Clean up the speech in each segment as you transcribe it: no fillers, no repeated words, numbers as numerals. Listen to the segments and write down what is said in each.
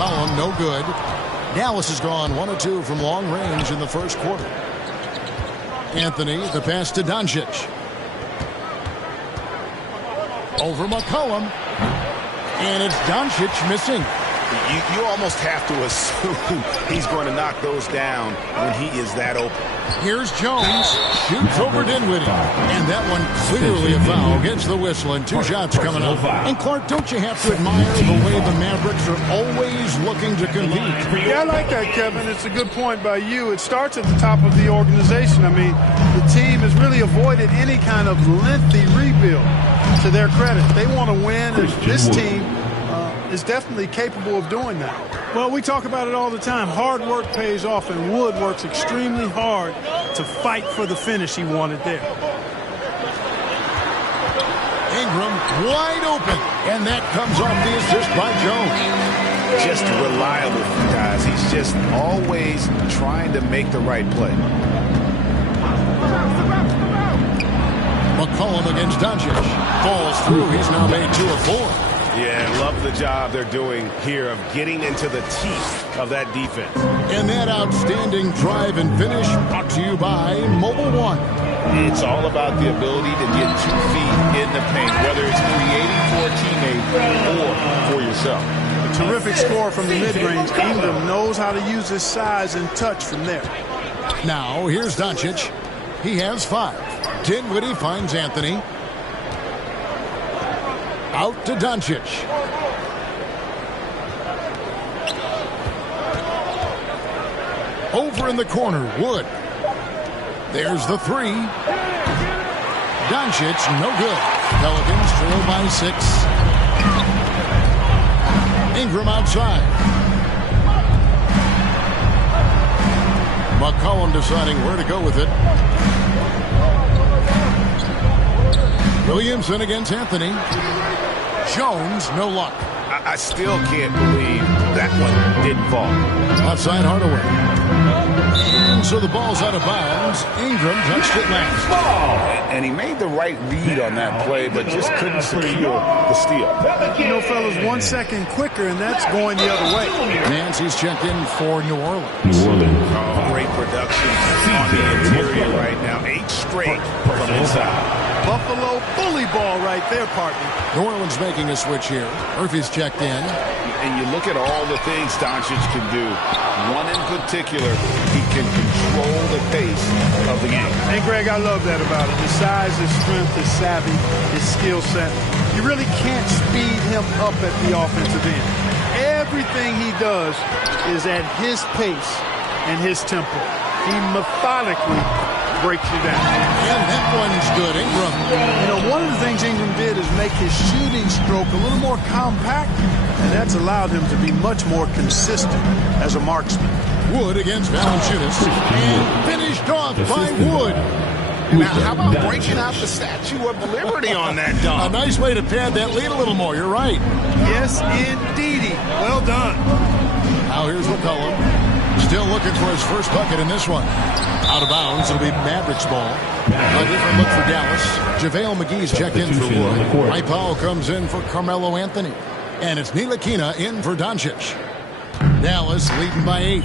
McCollum, no good. Dallas has gone 1 of 2 from long range in the first quarter. Anthony, the pass to Doncic. Over McCollum. And it's Doncic missing. You almost have to assume he's going to knock those down when he is that open. Here's Jones. Shoots over Dinwiddie. And that one clearly a foul. Gets the whistle and 2 shots coming up. And Clark, don't you have to admire the way the Mavericks are always looking to compete? Yeah, I like that, Kevin. It's a good point by you. It starts at the top of the organization. I mean, the team has really avoided any kind of lengthy rebuild. To their credit, they want to win, and this team is definitely capable of doing that. Well, we talk about it all the time. Hard work pays off, and Wood works extremely hard to fight for the finish he wanted there. Ingram wide open, and that comes off the assist by Jones. Just reliable, guys. He's just always trying to make the right play. McCollum against Doncic. Falls through. He's now made 2 of 4. Yeah, love the job they're doing here of getting into the teeth of that defense. And that outstanding drive and finish brought to you by Mobile One. It's all about the ability to get 2 feet in the paint, whether it's creating for a teammate or for yourself. A terrific score from the mid-range. Ingram knows how to use his size and touch from there. Now, here's Doncic. He has 5. Dinwiddie finds Anthony. Out to Doncic. Over in the corner, Wood. There's the 3. Doncic, no good. Pelicans trail by 6. Ingram outside. McCollum deciding where to go with it. Williamson against Anthony. Jones, no luck. I still can't believe that one didn't fall. Outside Hardaway. And so the ball's out of bounds. Ingram touched it last. And he made the right read on that play, but just couldn't secure the steal. You know, fellas, 1 second quicker, and that's going the other way. Nancy's checked in for New Orleans. Oh, great production on the interior right now. 8 straight from inside. Buffalo bully ball right there, partner. New Orleans making a switch here. Murphy's checked in. And you look at all the things Doncic can do. One in particular, he can control the pace of the game. And, Greg, I love that about it. His size, his strength, his savvy, his skill set. You really can't speed him up at the offensive end. Everything he does is at his pace and his tempo. He methodically breaks you down. And that one's good, Ingram. You know, one of the things Ingram did is make his shooting stroke a little more compact, and that's allowed him to be much more consistent as a marksman. Wood against Valanciunas. And finished off by Wood. Now, how about breaking out the Statue of Liberty on that dunk? A nice way to pad that lead a little more. You're right. Yes, indeedy. Well done. Now here's McCollum. Still looking for his first bucket in this one. Out of bounds. It'll be Mavericks ball. A different look for Dallas. JaVale McGee's checked in for Wood. Mike Powell comes in for Carmelo Anthony. And it's Ntilikina in for Doncic. Dallas leading by 8.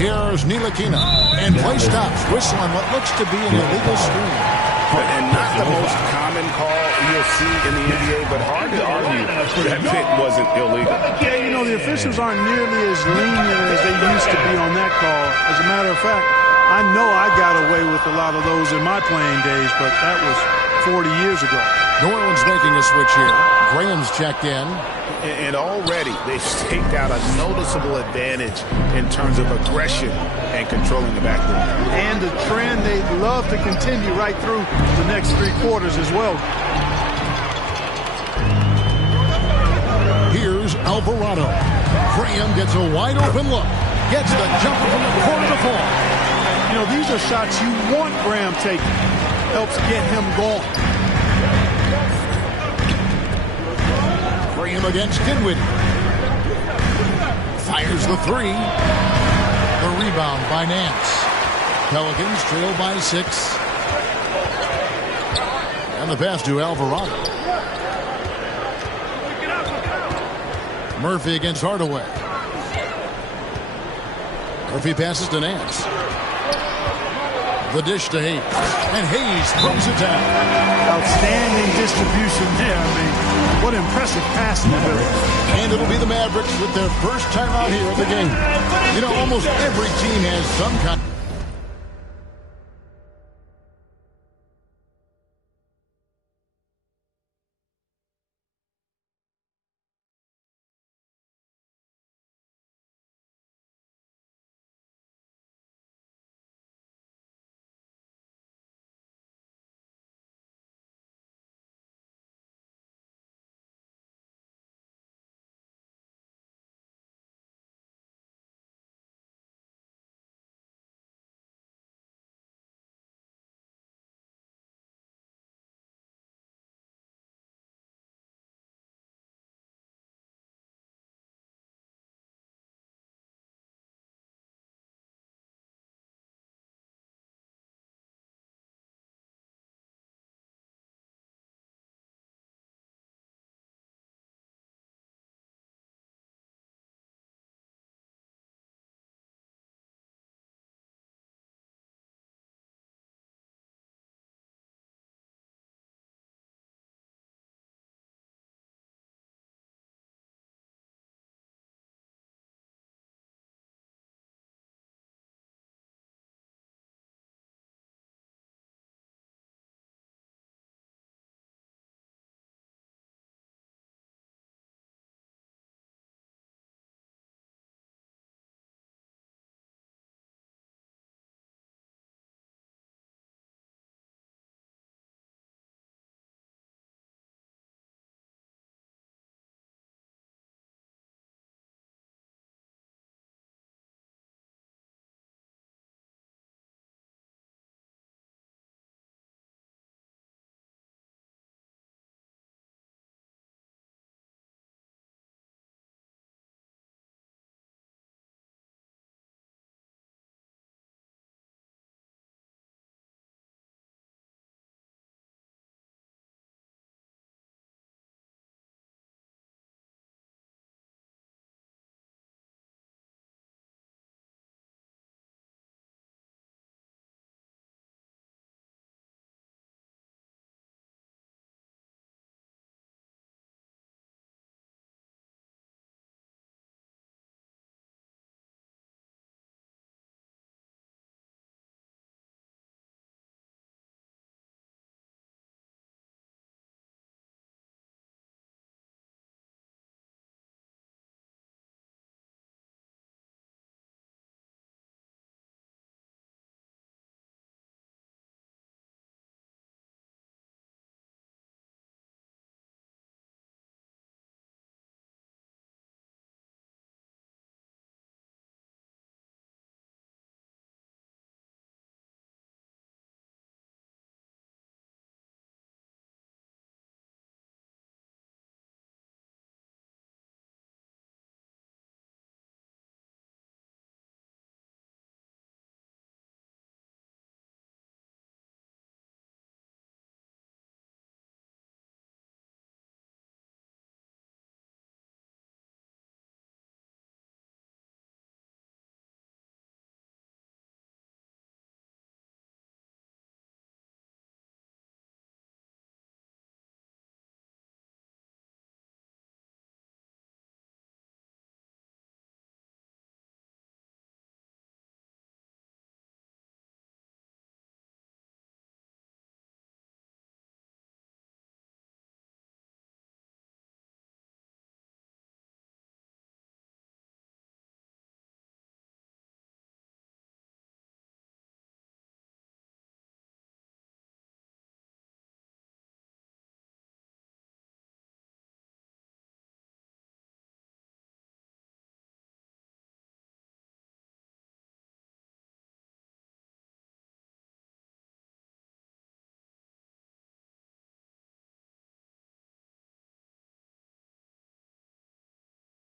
Here's Ntilikina. And play stops. Whistle on what looks to be an illegal screen. And not the most common call you'll see in the NBA, but hard to argue that pick wasn't illegal. Yeah, you know, the officials aren't nearly as lenient as they used to be on that call. As a matter of fact, I know I got away with a lot of those in my playing days, but that was 40 years ago. New Orleans making a switch here. Graham's checked in. And already they've staked out a noticeable advantage in terms of aggression and controlling the backcourt. And the trend they'd love to continue right through the next 3 quarters as well. Here's Alvarado. Graham gets a wide open look. Gets the jumper from the corner to fall. You know, these are shots you want Graham taking. Helps get him going. Graham against Dinwiddie. Fires the 3. The rebound by Nance. Pelicans trail by 6. And the pass to Alvarado. Murphy against Hardaway. Murphy passes to Nance. The dish to Hayes. And Hayes throws it down. Outstanding distribution there. I mean, what impressive passing ability. And it'll be the Mavericks with their first time out here in the game. You know, almost every team has some kind.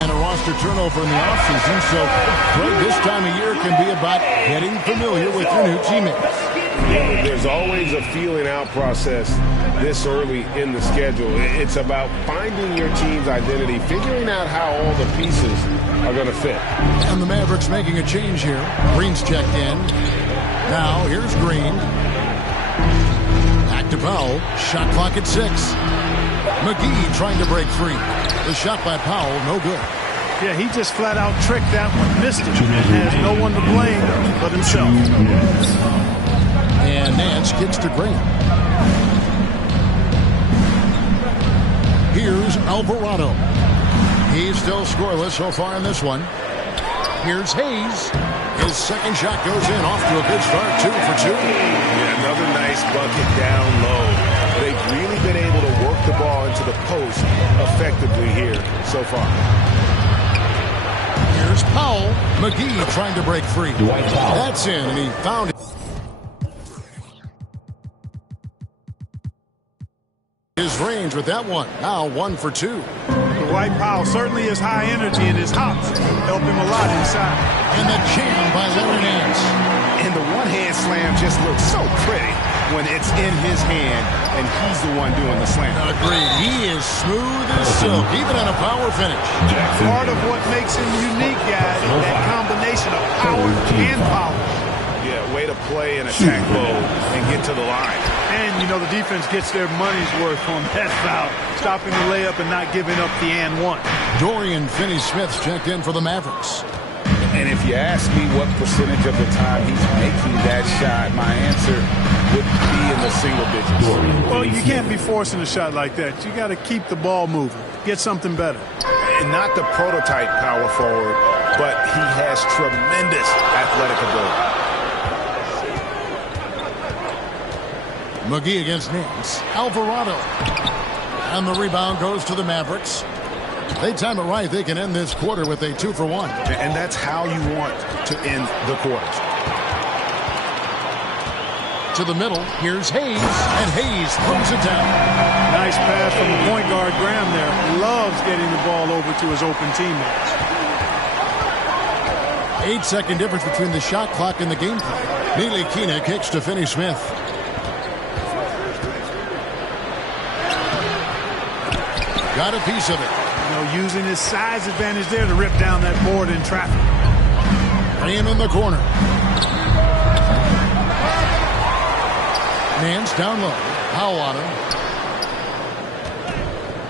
Roster turnover in the offseason, so Greg, this time of year can be about getting familiar with your new teammates. There's always a feeling out process this early in the schedule. It's about finding your team's identity, figuring out how all the pieces are going to fit. And the Mavericks making a change here. Green's checked in. Now here's Green. Back to Powell. Shot clock at 6. McGee trying to break free. The shot by Powell, no good. Yeah, he just flat out tricked that one, missed it, and has no one to blame but himself. And Nance kicks to Green. Here's Alvarado. He's still scoreless so far in this one. Here's Hayes. His second shot goes in, off to a good start, 2 for 2. Yeah, another nice bucket down low. They've really been able to work the ball into the post effectively here so far. Here's Powell. McGee trying to break free. That's in, and he found his range with that one. Now 1 for 2. Dwight Powell certainly is high energy, and his hops help him a lot inside. And the jam by Larry Nance. And the one-hand slam just looks so pretty when it's in his hand and he's the one doing the slam. Agreed. He is smooth as silk, even on a power finish. Part of what makes him unique, guys, is that combination of power and power. Yeah, way to play in attack mode and get to the line. And, you know, the defense gets their money's worth on that foul, stopping the layup and not giving up the and one. Dorian Finney-Smith's checked in for the Mavericks. And if you ask me what percentage of the time he's making that shot, my answer would be in the single digits. Well, you can't be forcing a shot like that. You got to keep the ball moving, get something better. And not the prototype power forward, but he has tremendous athletic ability. McGee against Nance. Alvarado. And the rebound goes to the Mavericks. They time it right. They can end this quarter with a 2 for 1. And that's how you want to end the quarters. To the middle. Here's Hayes. And Hayes throws it down. Nice pass from the point guard, Graham, there. Loves getting the ball over to his open teammates. 8-second difference between the shot clock and the game clock. Ntilikina kicks to Finney-Smith. Got a piece of it. You know, using his size advantage there to rip down that board in traffic. Graham in the corner. Nance down low. Powell on him.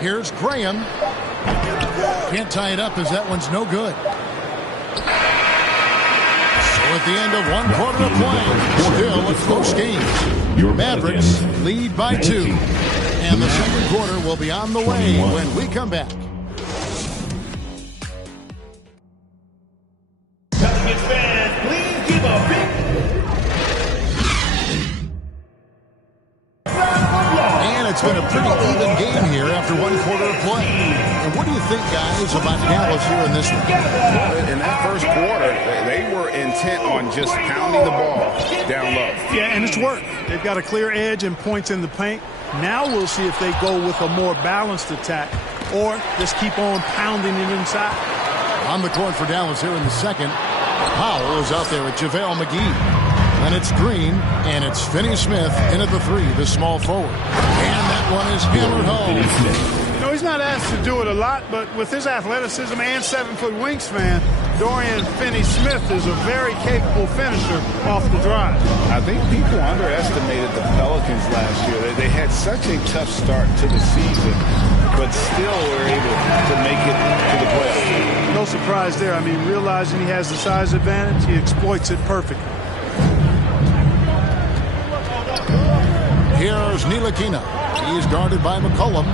Here's Graham. Can't tie it up as that one's no good. So at the end of 1 quarter of play, still a close game. Your Mavericks lead by 2. And the second quarter will be on the way when we come back. Fans, please give a big And it's been a pretty even game here after 1 quarter of play. And what do you think, guys, about Dallas here in this one? In that first quarter, they were intent on just pounding the ball down low. Yeah, and it's worked. They've got a clear edge and points in the paint. Now we'll see if they go with a more balanced attack or just keep on pounding it inside. On the court for Dallas here in the second. Powell is out there with JaVale McGee. And it's Green, and it's Finney-Smith in at the 3, the small forward. And that one is hammered home. You know, he's not asked to do it a lot, but with his athleticism and 7-foot wingspan, Dorian Finney-Smith is a very capable finisher off the drive. I think people underestimated the Pelicans last year. They had such a tough start to the season, but still were able to make it to the playoffs. No surprise there. I mean, realizing he has the size advantage, he exploits it perfectly. Here's Ntilikina. He's guarded by McCollum.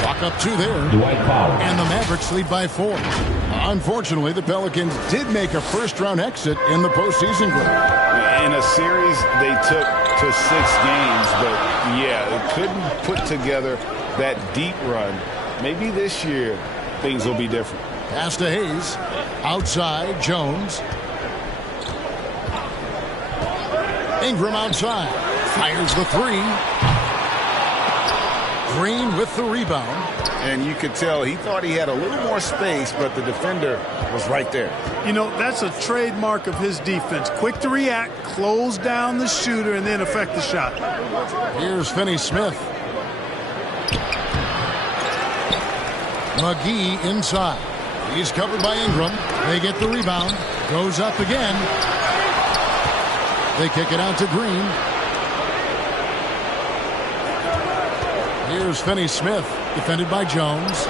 Chalk up 2 there. And the Mavericks lead by 4. Unfortunately, the Pelicans did make a first-round exit in the postseason group. In a series they took to 6 games, but yeah, they couldn't put together that deep run. Maybe this year things will be different. Pass to Hayes. Outside, Jones. Ingram outside. Fires the 3. Green with the rebound. And you could tell he thought he had a little more space, but the defender was right there. You know, that's a trademark of his defense. Quick to react, close down the shooter, and then affect the shot. Here's Finney-Smith. McGee inside. He's covered by Ingram. They get the rebound. Goes up again. They kick it out to Green. Here's Finney-Smith, defended by Jones.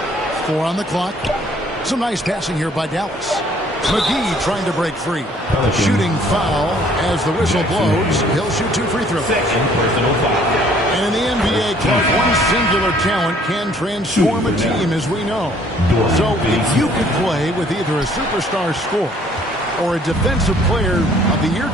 4 on the clock. Some nice passing here by Dallas. McGee trying to break free. Shooting foul as the whistle blows. He'll shoot 2 free throws. And in the NBA, Clark, one singular talent can transform a team, as we know. So if you could play with either a superstar scorer or a defensive player of the year,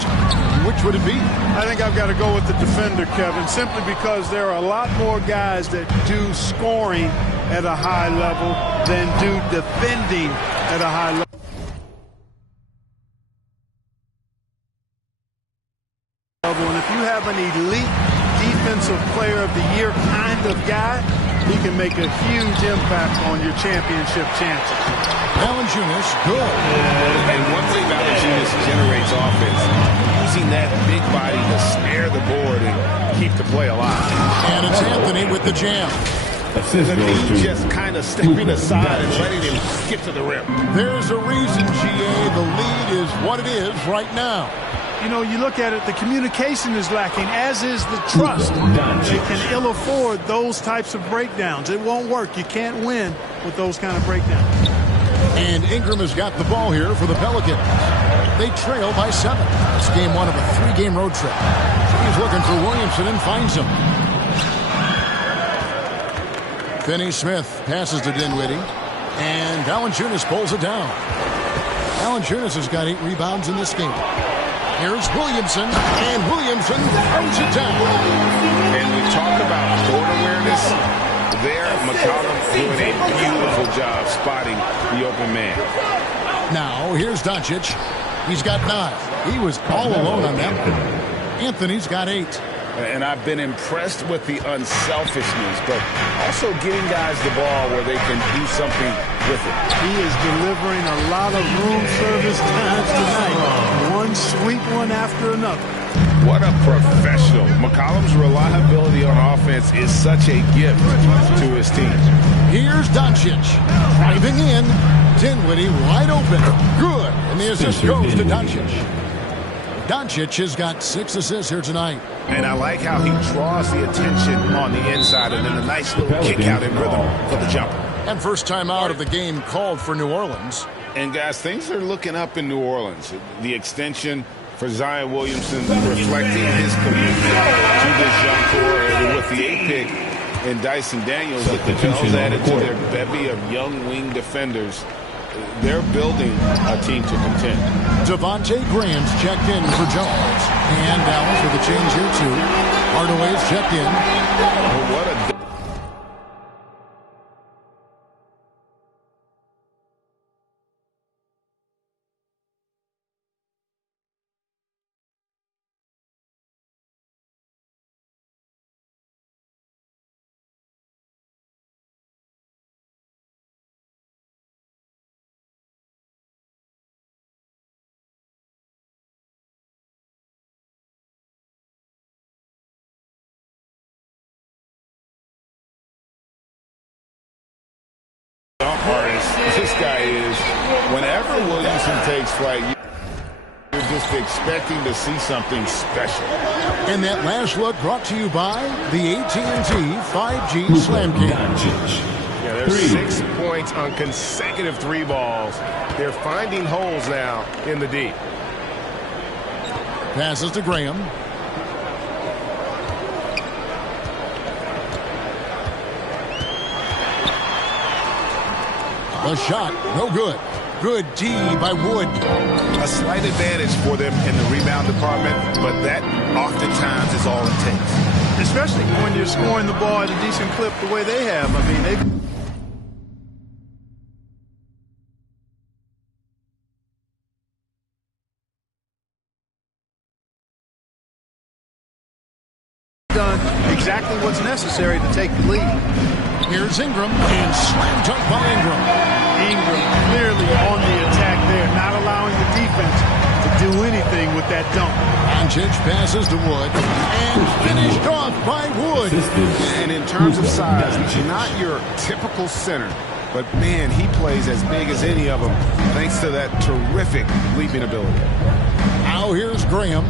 which would it be? I think I've got to go with the defender, Kevin, simply because there are a lot more guys that do scoring at a high level than do defending at a high level. And if you have an elite defensive player of the year kind of guy, he can make a huge impact on your championship chances. Valanciunas, good. And one way Valanciunas generates offense, using that big body to snare the board and keep the play alive. And it's Anthony with the jam. McGee just kind of stepping aside and letting him get to the rim. There's a reason, GA, the lead is what it is right now. You know, you look at it, the communication is lacking, as is the trust. They can ill afford those types of breakdowns. It won't work. You can't win with those kind of breakdowns. And Ingram has got the ball here for the Pelicans. They trail by 7. It's game 1 of a 3-game road trip. He's looking for Williamson and finds him. Finney-Smith passes to Dinwiddie. And Valanciunas pulls it down. Valanciunas has got 8 rebounds in this game. Here's Williamson, and Williamson throws it down. And we talk about court awareness. There, McCollum doing a beautiful job spotting the open man. Now, here's Doncic. He's got 9. He was all alone on that one. Anthony's got 8. And I've been impressed with the unselfishness, but also getting guys the ball where they can do something with it. He is delivering a lot of room service times tonight. One sweet one after another. What a professional. McCollum's reliability on offense is such a gift to his team. Here's Doncic. Driving in. Dinwiddie wide open. Good. And the assist goes to Doncic. Doncic has got 6 assists here tonight. And I like how he draws the attention on the inside and then a nice little kick out in rhythm for the jumper. And first time out of the game called for New Orleans. And guys, things are looking up in New Orleans. The extension for Zion Williamson reflecting his commitment to this young core. And with the 8th pick and Dyson Daniels, the Pels added to their bevy of young wing defenders. They're building a team to contend. Devontae Graham's checked in for Jones. And Dallas with a change here, too. Hardaway's checked in. Oh, what a... This guy is, whenever Williamson takes flight, you're just expecting to see something special. And that last look brought to you by the AT&T 5G Slam King. Yeah, there's 6 points on consecutive 3 balls. They're finding holes now in the deep. Passes to Graham. The shot, no good. Good D by Wood. A slight advantage for them in the rebound department, but that oftentimes is all it takes. Especially when you're scoring the ball at a decent clip the way they have. I mean, they've done exactly what's necessary to take the lead. Here's Ingram, and slam dunk by Ingram. Ingram clearly on the attack there, not allowing the defense to do anything with that dunk. Doncic passes to Wood, and finished off by Wood. And in terms of size, he's not your typical center. But, man, he plays as big as any of them thanks to that terrific leaping ability. Now here's Graham.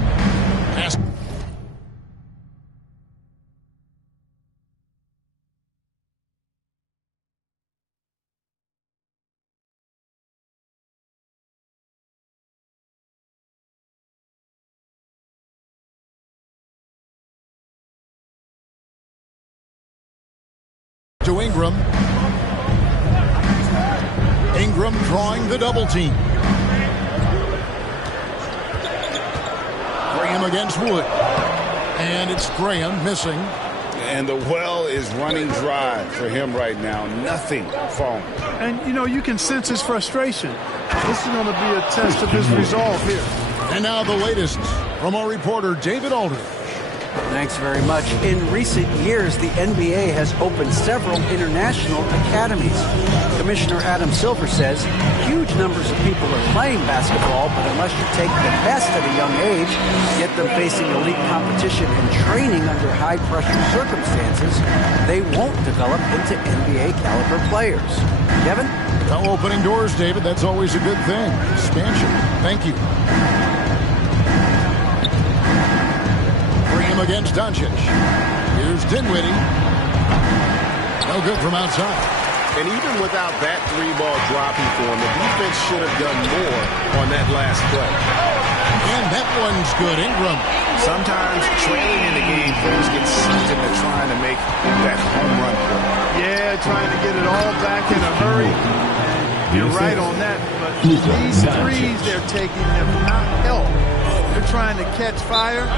To Ingram. Ingram drawing the double team. Graham against Wood. And it's Graham missing. And the well is running dry for him right now. Nothing falling. And, you know, you can sense his frustration. This is going to be a test of his resolve here. And now the latest from our reporter, David Aldridge. Thanks very much. In recent years, the NBA has opened several international academies. Commissioner Adam Silver says huge numbers of people are playing basketball, but unless you take the best at a young age, get them facing elite competition and training under high-pressure circumstances, they won't develop into NBA-caliber players. Kevin? Well, opening doors, David, that's always a good thing. Expansion. Thank you. Against Doncic. Here's Dinwiddie. No good from outside. And even without that three-ball dropping for him, the defense should have done more on that last play. And that one's good. Ingram. Sometimes trailing in the game, players get sucked into trying to make that home run play. Yeah, trying to get it all back in a hurry. You're right on that, but these threes they're taking have not helped. They're trying to catch fire.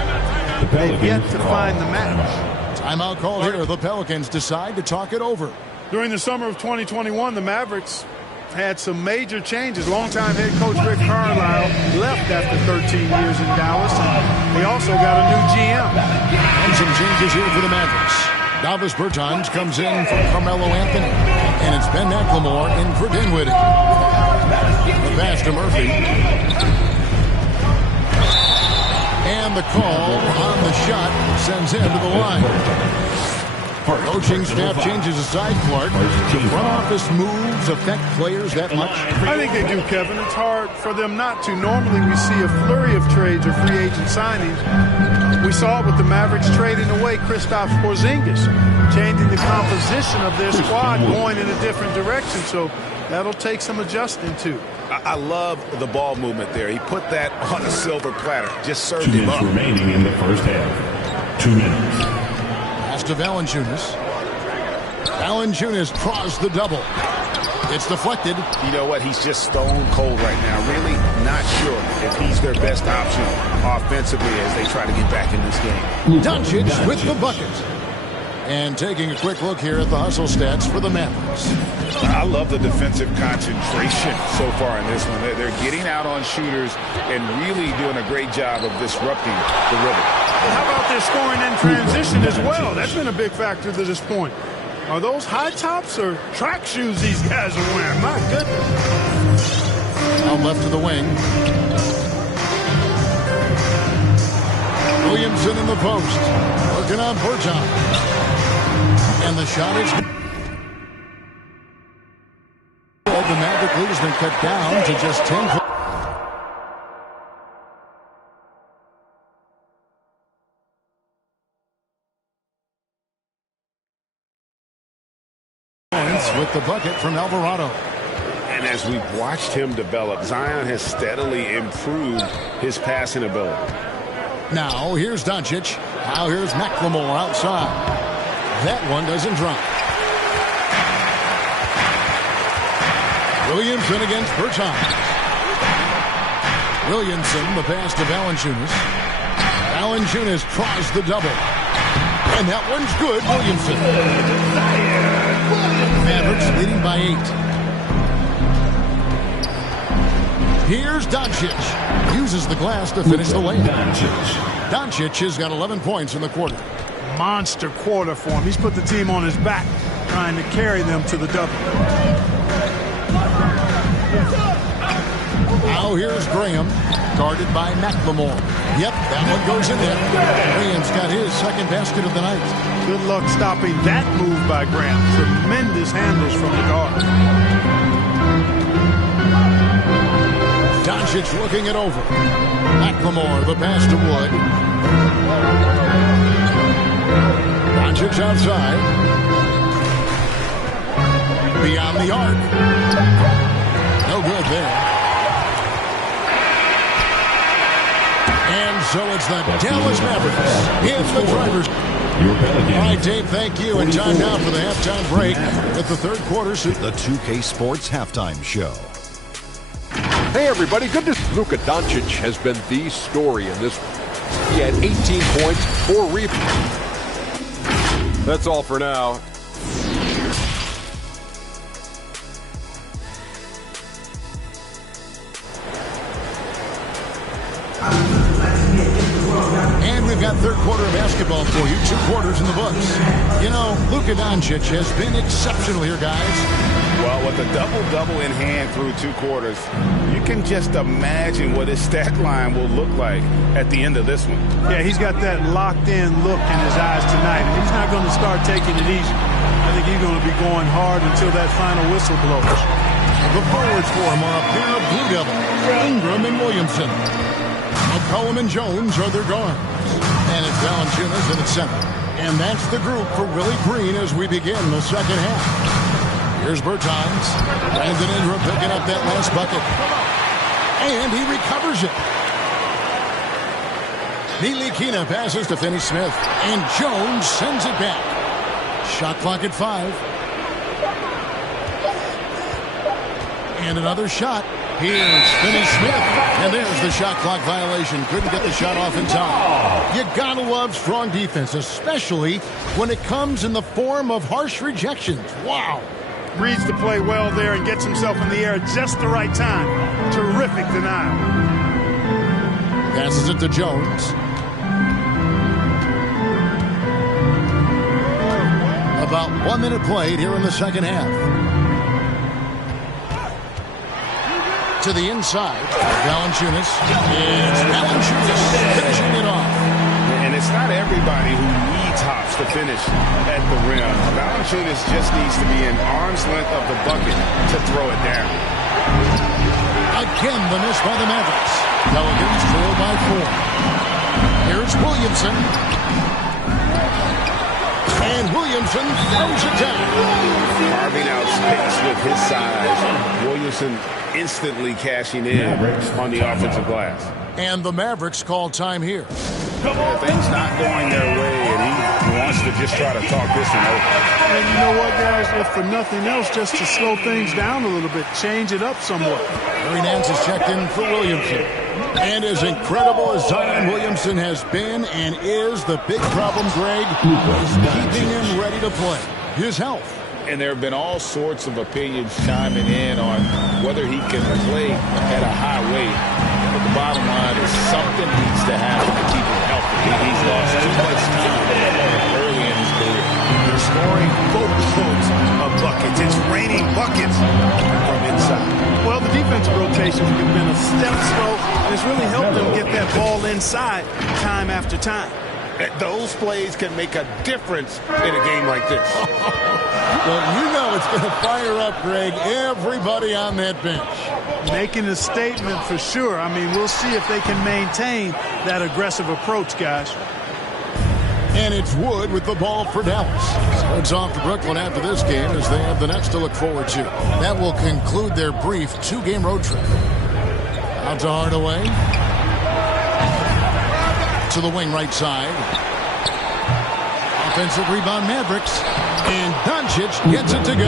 They've yet to find the match. Timeout call here. The Pelicans decide to talk it over. During the summer of 2021, the Mavericks had some major changes. Longtime head coach Rick Carlisle left after 13 years in Dallas. And they also got a new GM. And some changes here for the Mavericks. Davis Bertans comes in for Carmelo Anthony. And it's Ben McLemore in for Dinwiddie. The pass to Murphy. And the call on the shot sends him to the line. Coaching staff changes aside, Clark. Do front office moves affect players that much? I think they do, Kevin. It's hard for them not to. Normally we see a flurry of trades or free agent signings. We saw it with the Mavericks trading away Kristaps Porzingis, changing the composition of their squad, going in a different direction. So that'll take some adjusting too. I love the ball movement there. He put that on a silver platter. Just served 2 him minutes up. remaining in the first half. 2 minutes. Pass to Valanciunas. Valanciunas draws the double. It's deflected. You know what? He's just stone cold right now. Really not sure if he's their best option offensively as they try to get back in this game. Doncic with the bucket. And taking a quick look here at the hustle stats for the Mavericks. I love the defensive concentration so far in this one. They're getting out on shooters and really doing a great job of disrupting the rhythm. How about their scoring in transition as well? That's been a big factor to this point. Are those high tops or track shoes these guys are wearing? My goodness. Out left to the wing. Williamson in the post. Working on Bertans. And the shot is... The Maverick lead has been cut down to just 10 points with the bucket from Alvarado. And as we've watched him develop, Zion has steadily improved his passing ability. Now here's Doncic. Now here's McLemore outside. That one doesn't drop. Williamson against Bertans. Williamson, the pass to Valanciunas. Valanciunas draws the double. And that one's good, Williamson. Mavericks leading by 8. Here's Doncic. Uses the glass to finish the layup. Doncic has got 11 points in the quarter. monster quarter for him. He's put the team on his back, trying to carry them to the double. Now here's Graham, guarded by McLemore. Yep, that one goes in there. Graham's got his second basket of the night. Good luck stopping that move by Graham. Tremendous handles from the guard. Doncic looking it over. McLemore, the pass to Wood. Doncic outside. Beyond the arc. No good there. And so it's the Dallas Mavericks in the driver's. All right, Dave, thank you. And time now for the halftime break with the third quarter. The 2K Sports Halftime Show. Hey, everybody. Luka Doncic has been the story in this one. He had 18 points, 4 rebounds. That's all for now. And we've got third quarter of basketball for you. 2 quarters in the books. You know, Luka Doncic has been exceptional here, guys. Well, with a double-double in hand through 2 quarters, you can just imagine what his stat line will look like at the end of this one. Yeah, he's got that locked-in look in his eyes tonight, and he's not going to start taking it easy. I think he's going to be going hard until that final whistle blows. The forwards for him are a pair of Blue Devils, Ingram and Williamson. McCollum and Jones are their guards. And it's Valanciunas in at center. And that's the group for Willie Green as we begin the second half. Here's Bertans. Brandon Ingram picking up that last bucket. And he recovers it. Ntilikina passes to Finney Smith. And Jones sends it back. Shot clock at 5. And another shot. Here's Finney Smith. And there's the shot clock violation. Couldn't get the shot off in time. You gotta love strong defense, especially when it comes in the form of harsh rejections. Wow. Reads the play well there and gets himself in the air at just the right time. Terrific denial. Passes it to Jones. About 1 minute played here in the second half. To the inside, Valanciunas. It's Valanciunas finishing it off. And it's not everybody who needs hops to finish at the rim. Valanciunas just needs to be an arm's length of the bucket to throw it down. Again, the miss by the Mavericks. Pelicans trail by 4. Here's Williamson. And Williamson throws it down. Carving out space with his size. Williamson instantly cashing in on the offensive glass. And the Mavericks call time here. Things not going their way, and he wants to just try to talk this one over. And you know what, guys? If for nothing else, just to slow things down a little bit, change it up somewhat. Larry Nance is checked in for Williamson. And as incredible as Zion Williamson has been and is, the big problem, Greg, is keeping him ready to play. His health. And there have been all sorts of opinions chiming in on whether he can play at a high weight. But the bottom line is something needs to happen to keep him healthy. He's lost too much time early in his career. They're scoring boatloads of buckets. It's raining buckets from inside. Well, the defensive rotations have been a step slow, and it's really helped them get that ball inside time after time. Those plays can make a difference in a game like this. Well, you know it's going to fire up, Greg, everybody on that bench. Making a statement for sure. I mean, we'll see if they can maintain that aggressive approach, guys. And it's Wood with the ball for Dallas. Heads off to Brooklyn after this game as they have the Nets to look forward to. That will conclude their brief 2-game road trip. Out to Hardaway. To the wing right side. Offensive rebound Mavericks. And Doncic gets it to go.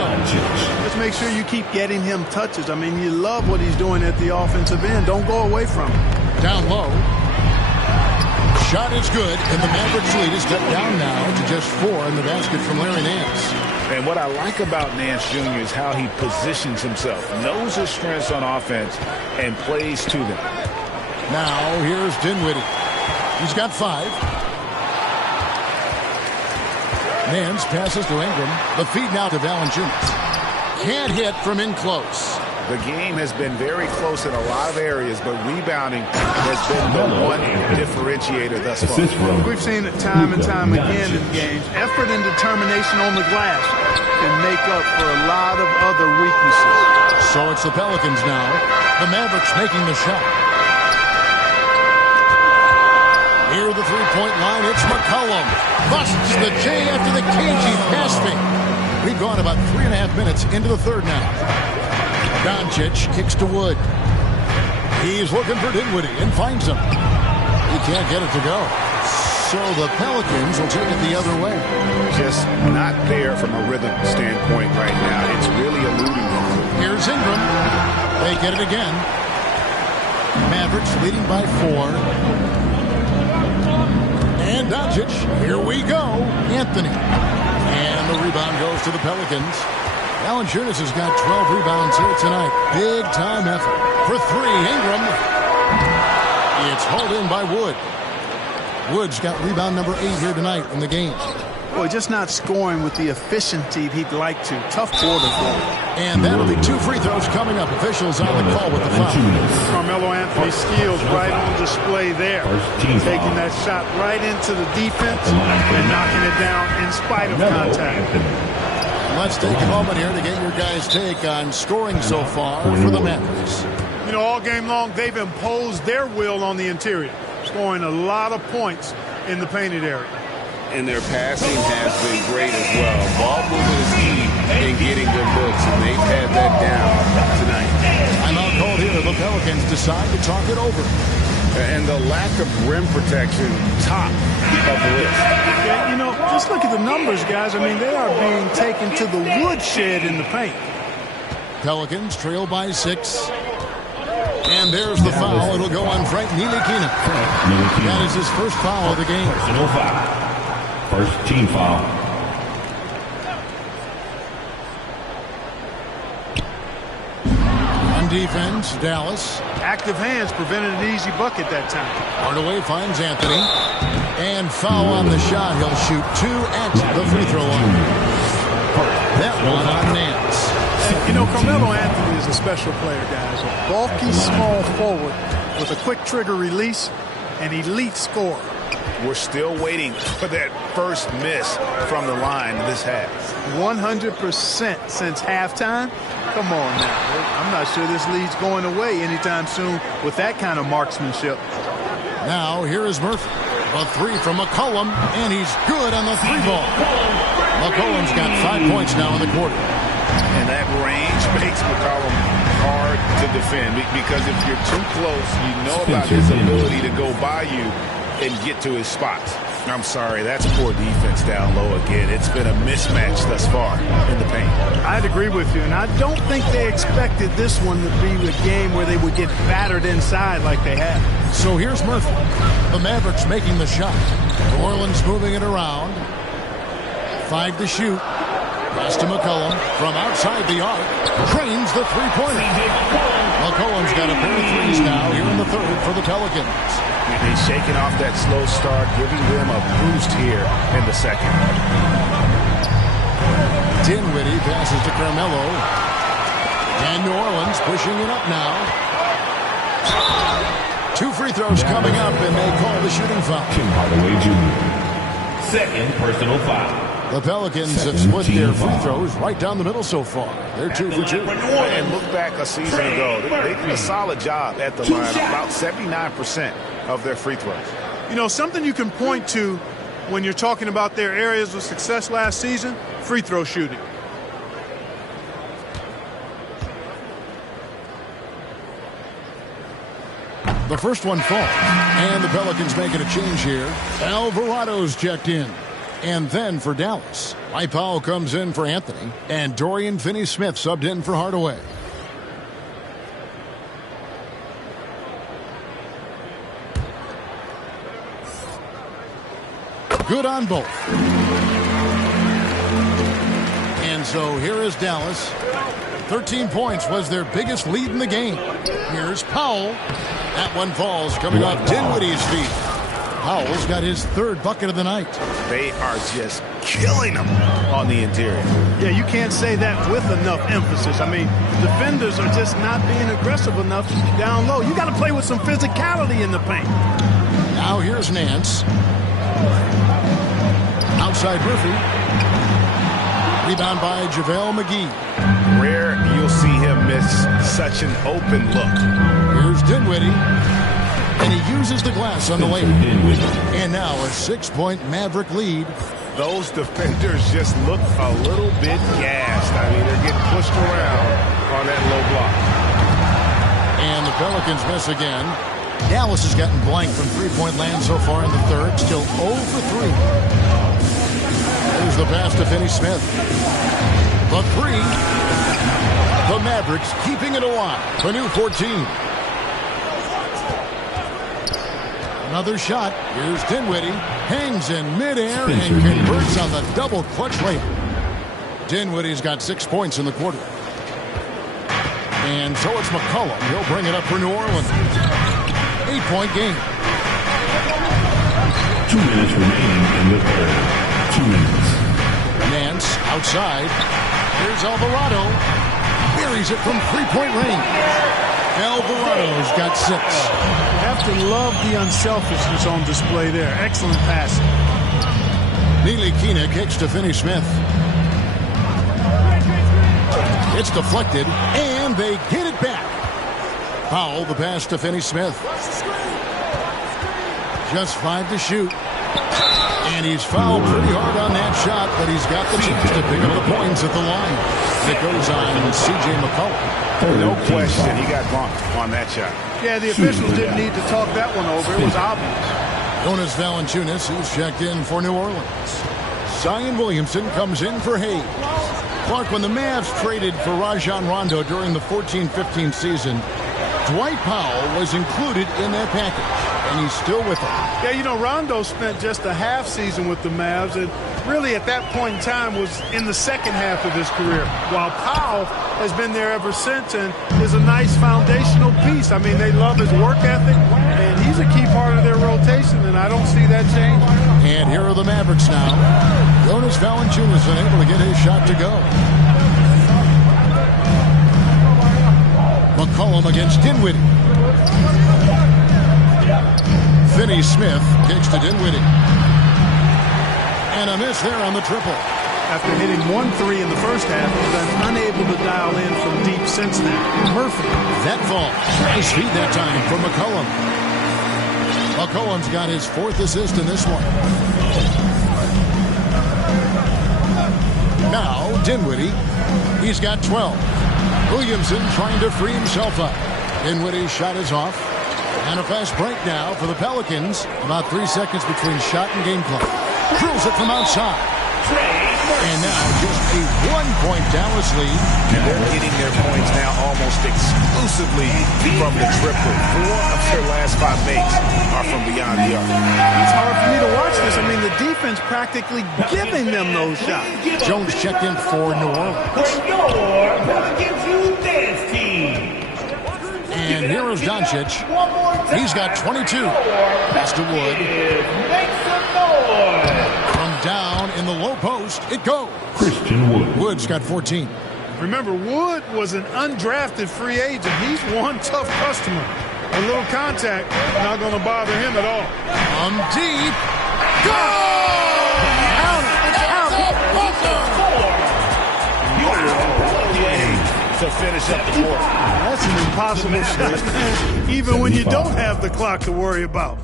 Just make sure you keep getting him touches. I mean, you love what he's doing at the offensive end. Don't go away from him. Down low. Shot is good, and the Mavericks lead is cut down now to just 4 in the basket from Larry Nance. And what I like about Nance Jr. is how he positions himself, knows his strengths on offense, and plays to them. Now, here's Dinwiddie. He's got 5. Nance passes to Ingram. The feed now to Valanciunas. Can't hit from in close. The game has been very close in a lot of areas, but rebounding has been the one differentiator thus far. We've seen it time and time again in games. Effort and determination on the glass can make up for a lot of other weaknesses. So it's the Pelicans now. The Mavericks making the shot. Near the three-point line, it's McCollum. Busts the J after the cagey pass fake. We've gone about 3.5 minutes into the third now. Doncic kicks to Wood. He's looking for Dinwiddie and finds him. He can't get it to go. So the Pelicans will take it the other way. Just not there from a rhythm standpoint right now. It's really eluding them. Here's Ingram. They get it again. Mavericks leading by 4. And Doncic. Here we go. Anthony. And the rebound goes to the Pelicans. Valanciunas has got 12 rebounds here tonight. Big time effort. For 3, Ingram. It's hauled in by Wood. Wood's got rebound number 8 here tonight in the game. Boy, just not scoring with the efficiency he'd like to. Tough quarter for him. And that'll be 2 free throws coming up. Officials on the call with the foul. Carmelo Anthony's skills right on display there. Taking that shot right into the defense and knocking it down in spite of contact. Let's take a moment here to get your guys' take on scoring so far for the Mavericks. You know, all game long, they've imposed their will on the interior, scoring a lot of points in the painted area. And their passing has been great as well. Ball movement is key in getting good looks, and they've had that down tonight. Timeout called here. The Pelicans decide to talk it over. And the lack of rim protection, top of the list. Yeah, you know, just look at the numbers, guys. I mean, they are being taken to the woodshed in the paint. Pelicans trail by 6. And there's the foul. It'll go on Frank Ntilikina. That is his first foul of the game. Personal foul. First team foul. On defense, Dallas. Active hands prevented an easy bucket that time. Hardaway finds Anthony. And foul on the shot. He'll shoot 2 at the free throw line. That one on Nance. You know, Carmelo Anthony is a special player, guys. A bulky, small forward with a quick trigger release, an elite scorer. We're still waiting for that first miss from the line this half. 100% since halftime. Come on now. I'm not sure this lead's going away anytime soon with that kind of marksmanship. Now, here is Murphy. A 3 from McCollum, and he's good on the 3-ball. McCollum's got 5 points now in the quarter. And that range makes McCollum hard to defend because if you're too close, you know about his ability to go by you and get to his spots. I'm sorry, that's poor defense down low again. It's been a mismatch thus far in the paint. I'd agree with you, and I don't think they expected this one to be a game where they would get battered inside like they have. So here's Murphy. The Mavericks making the shot. New Orleans moving it around. 5 to shoot. Pass to McCollum from outside the arc. Trains the three-pointer. McCollum's got a pair of threes now here in the third for the Pelicans. He's shaking off that slow start, giving them a boost here in the second. Dinwiddie passes to Carmelo. And New Orleans pushing it up now. 2 free throws coming up, and they call the shooting foul. Tim Hardaway Jr. Second personal foul. The Pelicans have split their free throws right down the middle so far. They're 2 for 2. And look back a season ago. They did a solid job at the line, about 79% of their free throws. You know, something you can point to when you're talking about their areas of success last season, free throw shooting. The first one falls. And the Pelicans making a change here. Alvarado's checked in. And then for Dallas, Mike Powell comes in for Anthony, and Dorian Finney-Smith subbed in for Hardaway. Good on both. And so here is Dallas. 13 points was their biggest lead in the game. Here's Powell. That one falls coming off Dinwiddie's feet. Powell's got his 3rd bucket of the night. They are just killing them on the interior. Yeah, you can't say that with enough emphasis. I mean, defenders are just not being aggressive enough down low. You got to play with some physicality in the paint. Now here's Nance. Outside Murphy. Rebound by JaVale McGee. Rare you'll see him miss such an open look. Here's Dinwiddie. And he uses the glass on the lane. And now a 6-point Maverick lead. Those defenders just look a little bit gassed. I mean, they're getting pushed around on that low block. And the Pelicans miss again. Dallas has gotten blank from three-point land so far in the third. Still 0 for 3. There's the pass to Finney-Smith. The three. The Mavericks keeping it alive. The new 14. Another shot. Here's Dinwiddie. Hangs in midair and converts on the double clutch layup. Dinwiddie's got 6 points in the quarter. And so it's McCollum. He'll bring it up for New Orleans. 8-point game. 2 minutes remaining in the third. 2 minutes. Nance outside. Here's Alvarado. Buries it from three-point range. Alvarado's got 6. You have to love the unselfishness on display there. Excellent passing. Neely Keena kicks to Finney-Smith. It's deflected, and they get it back. Powell, the pass to Finney-Smith. Just 5 to shoot. And he's fouled pretty hard on that shot, but he's got the chance to pick up the points at the line. It goes on C.J. McCollum. No question, he got bumped on that shot. Yeah, the officials didn't need to talk that one over. It was obvious. Jonas Valanciunas, who's checked in for New Orleans. Zion Williamson comes in for Hayes. Clark, when the Mavs traded for Rajon Rondo during the 14-15 season, Dwight Powell was included in that package, and he's still with them. Yeah, you know, Rondo spent just a half season with the Mavs, and really at that point in time was in the second half of his career, while Powell has been there ever since and is a nice foundational piece. I mean, they love his work ethic, and he's a key part of their rotation, and I don't see that changing. And here are the Mavericks now. Jonas Valanciunas unable to get his shot to go. McCollum against Dinwiddie. Finney-Smith kicks to Dinwiddie. And a miss there on the triple. After hitting 1-3 in the first half, he's been unable to dial in from deep since then. Murphy. That falls. Nice feed that time from McCollum. McCollum's got his 4th assist in this one. Now Dinwiddie. He's got 12. Williamson trying to free himself up. Dinwiddie's shot is off. And a fast break now for the Pelicans. About 3 seconds between shot and game clock. Drills it from outside. And now just a 1-point Dallas lead. And they're getting their points now almost exclusively from the triple. 4 of their last 5 makes are from beyond the arc. It's hard for me to watch this. I mean, the defense practically giving them those shots. Jones checked in for New Orleans. And here is Doncic. He's got 22. Pass to Wood. From down in the low post, it goes. Christian Wood. Wood's got 14. Remember, Wood was an undrafted free agent. He's one tough customer. A little contact, not going to bother him at all. From deep. Go! To finish up the fourth. That's an impossible shot, man. Even when you don't have the clock to worry about.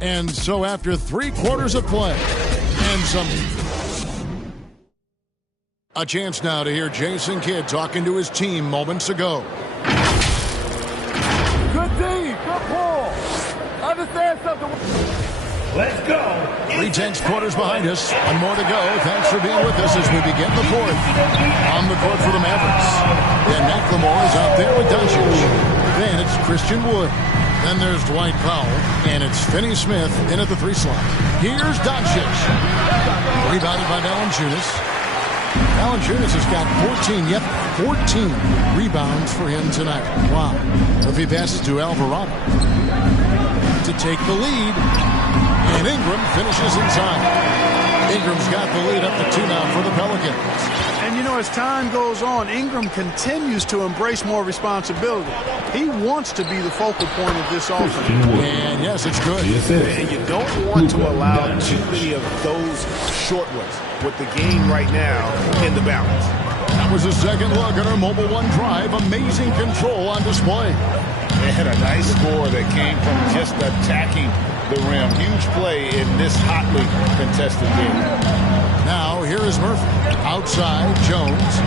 And so after 3 quarters of play and a chance now to hear Jason Kidd talking to his team moments ago. Good D, good pull. Understand something. Let's go. 3/10 quarters behind us. 1 more to go. Thanks for being with us as we begin the 4th. On the court for the Mavericks. And McLemore is out there with Doncic. Then it's Christian Wood. Then there's Dwight Powell. And it's Finney-Smith in at the 3 slot. Here's Doncic. Rebounded by Valanciunas. Valanciunas has got 14 rebounds for him tonight. Wow. If he passes to Alvarado to take the lead. And Ingram finishes inside. Ingram's got the lead up to 2 now for the Pelicans. And, you know, as time goes on, Ingram continues to embrace more responsibility. He wants to be the focal point of this offense. And, yes, it's good. And you don't want to allow too many of those short ones with the game right now in the balance. That was a second look at our Mobile One drive. Amazing control on display. They had a nice score that came from just attacking the rim. Huge play in this hotly contested game. Now, here is Murphy. Outside, Jones.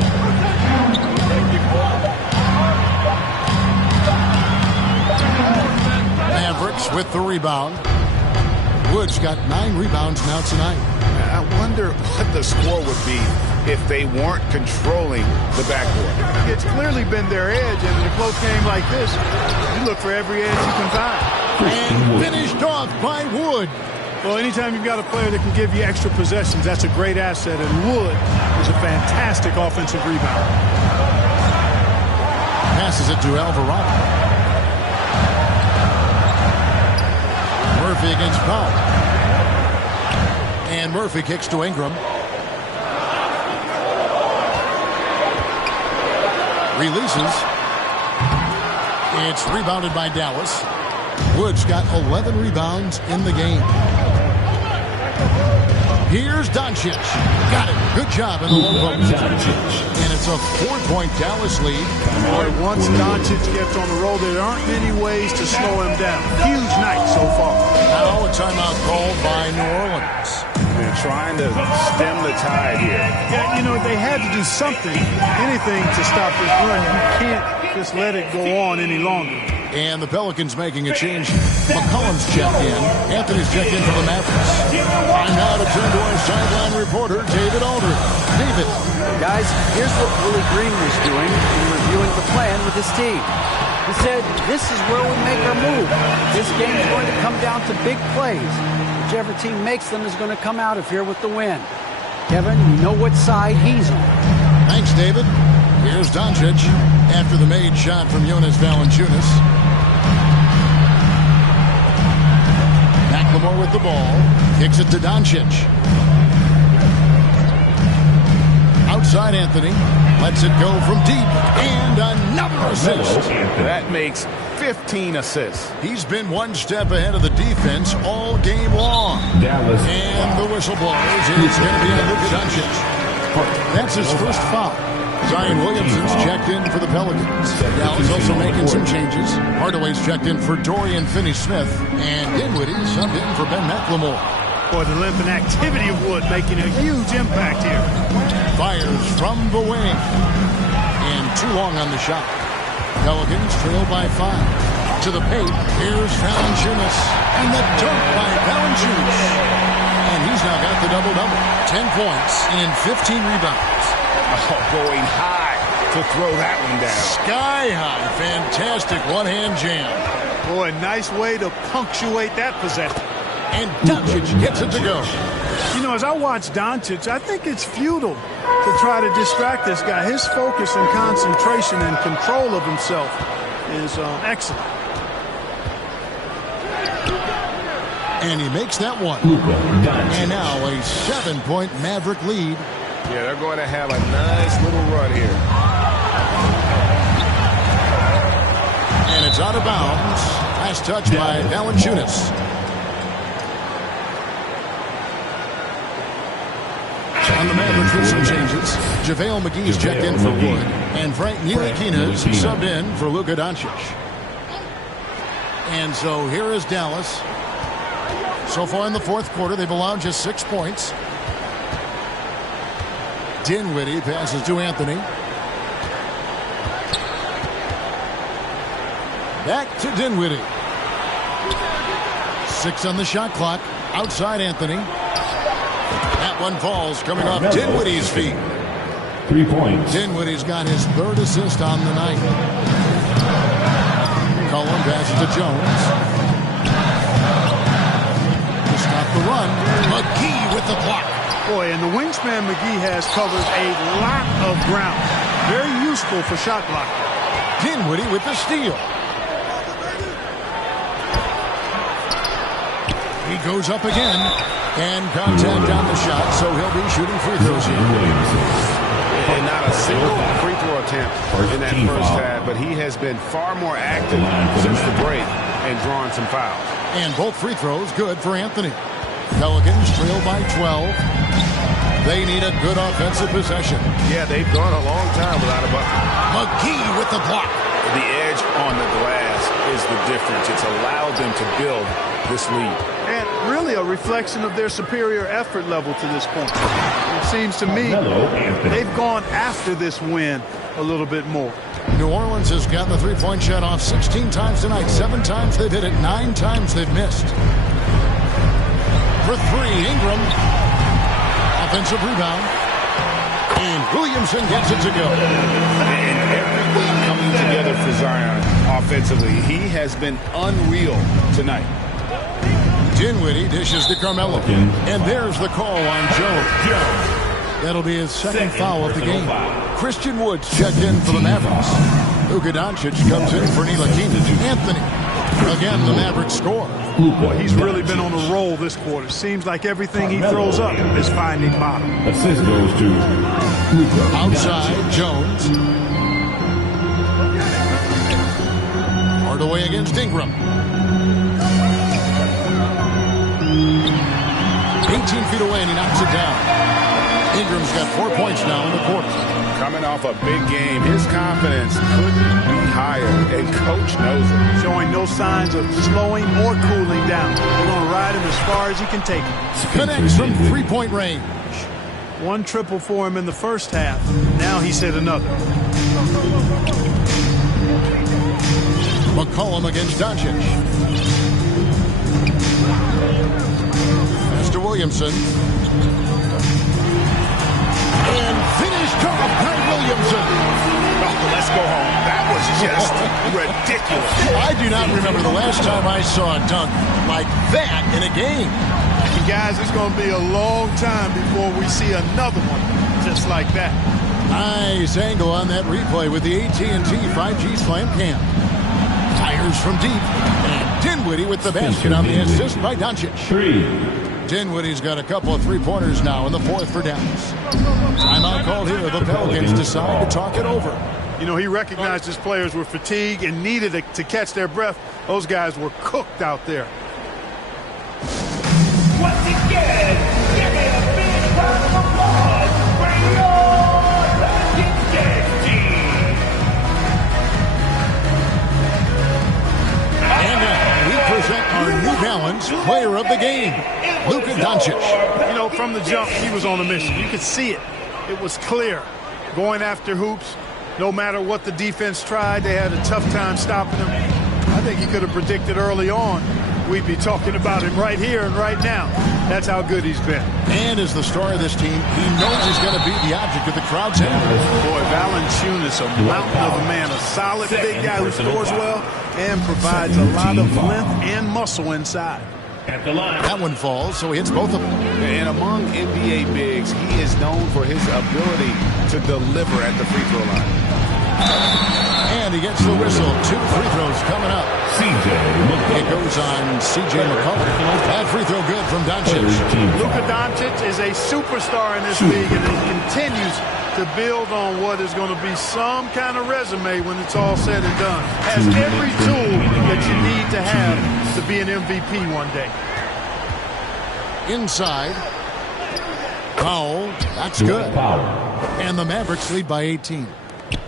Mavericks with the rebound. Wood's got 9 rebounds now tonight. I wonder what the score would be if they weren't controlling the backcourt. It's clearly been their edge, and in a close game like this, you look for every edge you can find. And finished off by Wood. Well, anytime you've got a player that can give you extra possessions, that's a great asset, and Wood is a fantastic offensive rebounder. Passes it to Alvarado. Murphy against Powell. And Murphy kicks to Ingram. Releases. It's rebounded by Dallas. Wood's got 11 rebounds in the game. Here's Doncic. Got it. Good job in the low post. And it's a 4-point Dallas lead. Boy, once Doncic gets on the roll, there aren't many ways to slow him down. Huge night so far. Now a timeout called by New Orleans. They're trying to stem the tide here. Yeah, you know, they had to do something, anything to stop this run. You can't just let it go on any longer. And the Pelicans making a change. McCollum's checked in. Anthony's checked in for the Mavericks. Time now to turn to our sideline reporter, David Aldridge. David. Guys, here's what Willie Green was doing in reviewing the plan with his team. He said, this is where we make our move. This game is going to come down to big plays. Whichever team makes them is going to come out of here with the win. Kevin, you know what side he's on. Thanks, David. Here's Doncic after the made shot from Jonas Valanciunas. McLemore with the ball. Kicks it to Doncic. Outside Anthony. Lets it go from deep. And another assist. That makes 15 assists. He's been one step ahead of the defense all game long. And the whistle blows. It's going to be on Luka Doncic. That's his first foul. Zion Williamson's checked in for the Pelicans. Dallas also making some changes. Hardaway's checked in for Dorian Finney-Smith. And Dinwiddie subbed in for Ben McLemore. Boy, the length and activity of Wood making a huge impact here. Fires from the wing. And too long on the shot. Pelicans trail by 5. To the paint, here's Valanciunas. And the dunk by Valanciunas. And he's now got the double-double. 10 points and 15 rebounds. Oh, going high to throw that one down. Sky high. Fantastic one-hand jam. Boy, nice way to punctuate that possession. And Doncic gets it to go. You know, as I watch Doncic, I think it's futile to try to distract this guy. His focus and concentration and control of himself is excellent. And he makes that one. And now a 7-point Maverick lead. Yeah, they're going to have a nice little run here. And it's out of bounds. Last touch by Valanciunas. On the Mavericks with some changes. JaVale McGee's checked in for Wood. And Frank Ntilikina's subbed in for Luka Doncic. And so here is Dallas. So far in the fourth quarter, they've allowed just 6 points. Dinwiddie passes to Anthony. Back to Dinwiddie. 6 on the shot clock. Outside Anthony. That one falls coming off Dinwiddie's feet. 3 points. Dinwiddie's got his 3rd assist on the night. Cullen passes to Jones. To stop the run. McGee with the block. Boy, and the wingspan McGee has covered a lot of ground. Very useful for shot blocking. Dinwiddie with the steal. He goes up again. And contact on the shot, so he'll be shooting free throws here. And not a single free throw attempt in that first half, but he has been far more active since the break and drawing some fouls. And both free throws good for Anthony. Pelicans trail by 12. They need a good offensive possession. Yeah, they've gone a long time without a bucket. McGee with the block. The edge on the glass is the difference. It's allowed them to build this lead. And really a reflection of their superior effort level to this point. It seems to me they've gone after this win a little bit more. New Orleans has gotten the three-point shot off 16 times tonight. 7 times they've hit it. 9 times they've missed. For 3, Ingram. Offensive rebound. And Williamson gets it to go. And everything coming together for Zion offensively. He has been unreal tonight. Dinwiddie dishes to Carmelo. And there's the call on Joe. That'll be his second foul of the game. Christian Woods checked in for the Mavericks. Luka Doncic comes in for Ntilikina. Anthony. Again, the Mavericks score. He's really been on a roll this quarter. Seems like everything he throws up is finding bottom. Assist goes to Luka. Outside, Jones. Hardaway against Ingram. 18 feet away, and he knocks it down. Ingram's got 4 points now in the quarter. Coming off a big game, his confidence couldn't be higher, and Coach knows it. Showing no signs of slowing or cooling down. They're going to ride him as far as he can take him. Connects from three-point range. 1 triple for him in the first half. Now he's hit another. McCollum against Doncic. Mr. Williamson. And finished off by Williamson. Oh, let's go home. That was just ridiculous. I do not remember the last time I saw a dunk like that in a game. And guys, it's going to be a long time before we see another one just like that. Nice angle on that replay with the AT&T 5G Slam Cam. Fires from deep. And Dinwiddie with the basket on the assist by Doncic. Dinwiddie's got a couple of three-pointers now in the fourth for Dallas. Timeout called here. The Pelicans decide to talk it over. You know, he recognized his players were fatigued and needed to catch their breath. Those guys were cooked out there. Once again, give it a big round of applause for your Magic team. And now we present our New Balance player of the game, Luka Doncic. You know, from the jump, he was on a mission. You could see it. It was clear. Going after hoops, no matter what the defense tried, they had a tough time stopping him. I think he could have predicted early on we'd be talking about him right here and right now. That's how good he's been. And as the star of this team, he knows he's going to be the object of the crowd's anger. Boy, Valanciunas, a mountain of a man, a solid big guy who scores well and provides a lot of length and muscle inside. That one falls, so he hits both of them. And among NBA bigs, he is known for his ability to deliver at the free throw line. And he gets the whistle. 2 free throws coming up. It goes on C.J. McCollum. That free throw good from Doncic. Luka Doncic is a superstar in this league, and he continues to build on what is going to be some kind of resume when it's all said and done. Has every tool that you need to have to be an MVP one day. Inside. Foul. That's good. And the Mavericks lead by 18.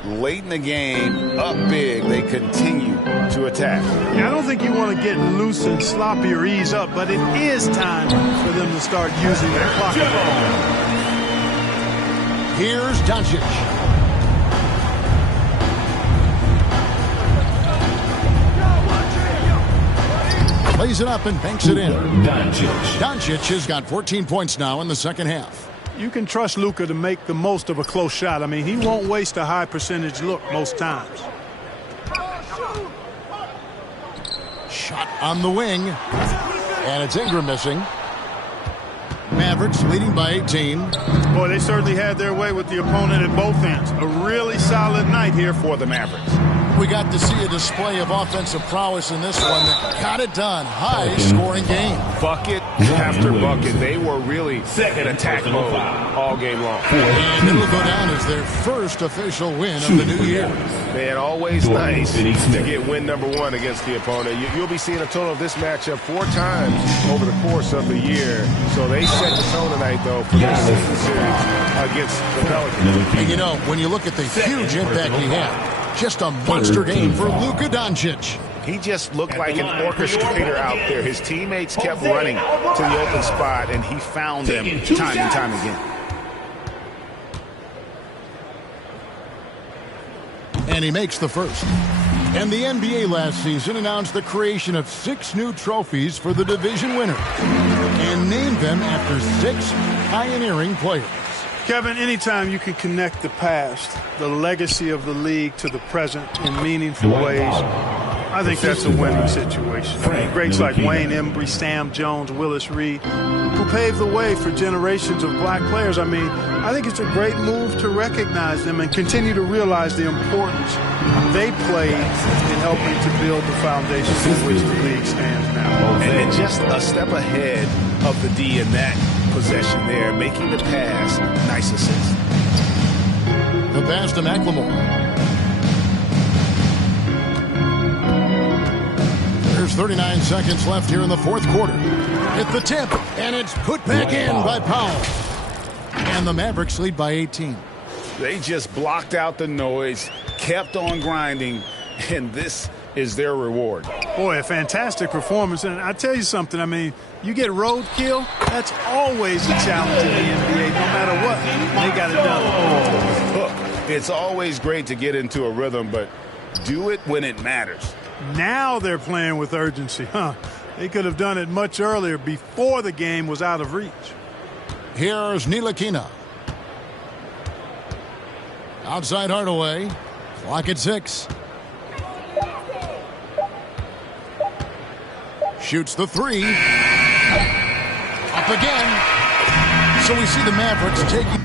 Late in the game, up big, they continue to attack. Yeah, I don't think you want to get loose and sloppy or ease up, but it is time for them to start using their clock. Here's Doncic. Plays it up and banks it in. Doncic has got 14 points now in the second half. You can trust Luka to make the most of a close shot. I mean, he won't waste a high percentage look most times. Shot on the wing. And it's Ingram missing. Mavericks leading by 18. Boy, they certainly had their way with the opponent at both ends. A really solid night here for the Mavericks. We got to see a display of offensive prowess in this one that got it done. High-scoring game. Bucket after bucket. They were really in attack mode all game long. And it'll go down as their first official win of the new year. Man, always nice to get win number 1 against the opponent. You'll be seeing a total of this matchup 4 times over the course of the year. So they set the tone tonight, though, for this series against the Pelicans. And, you know, when you look at the huge impact he had, just a monster game for Luka Doncic. He just looked like an orchestrator out there. His teammates kept running to the open spot, and he found them time and time again. And he makes the first. And the NBA last season announced the creation of 6 new trophies for the division winner and named them after 6 pioneering players. Kevin, anytime you can connect the past, the legacy of the league, to the present in meaningful ways, I think that's a winning situation. I mean, greats like Wayne Embry, Sam Jones, Willis Reed, who paved the way for generations of black players. I mean, I think it's a great move to recognize them and continue to realize the importance they played in helping to build the foundation on which the league stands now. And just a step ahead of the D in that possession there, making the pass. Nice assist. The pass to McLemore. There's 39 seconds left here in the 4th quarter. Hit the tip, and it's put back in by Powell. And the Mavericks lead by 18. They just blocked out the noise, kept on grinding, and this is their reward. Boy, a fantastic performance. And I tell you something, I mean, you get roadkill, that's always a challenge in the NBA. No matter what, they got it done. Look, it's always great to get into a rhythm, but do it when it matters. Now they're playing with urgency, huh? They could have done it much earlier, before the game was out of reach. Here's Ntilikina. Outside Hardaway. Clock at 6. Shoots the 3. Up again. So we see the Mavericks taking...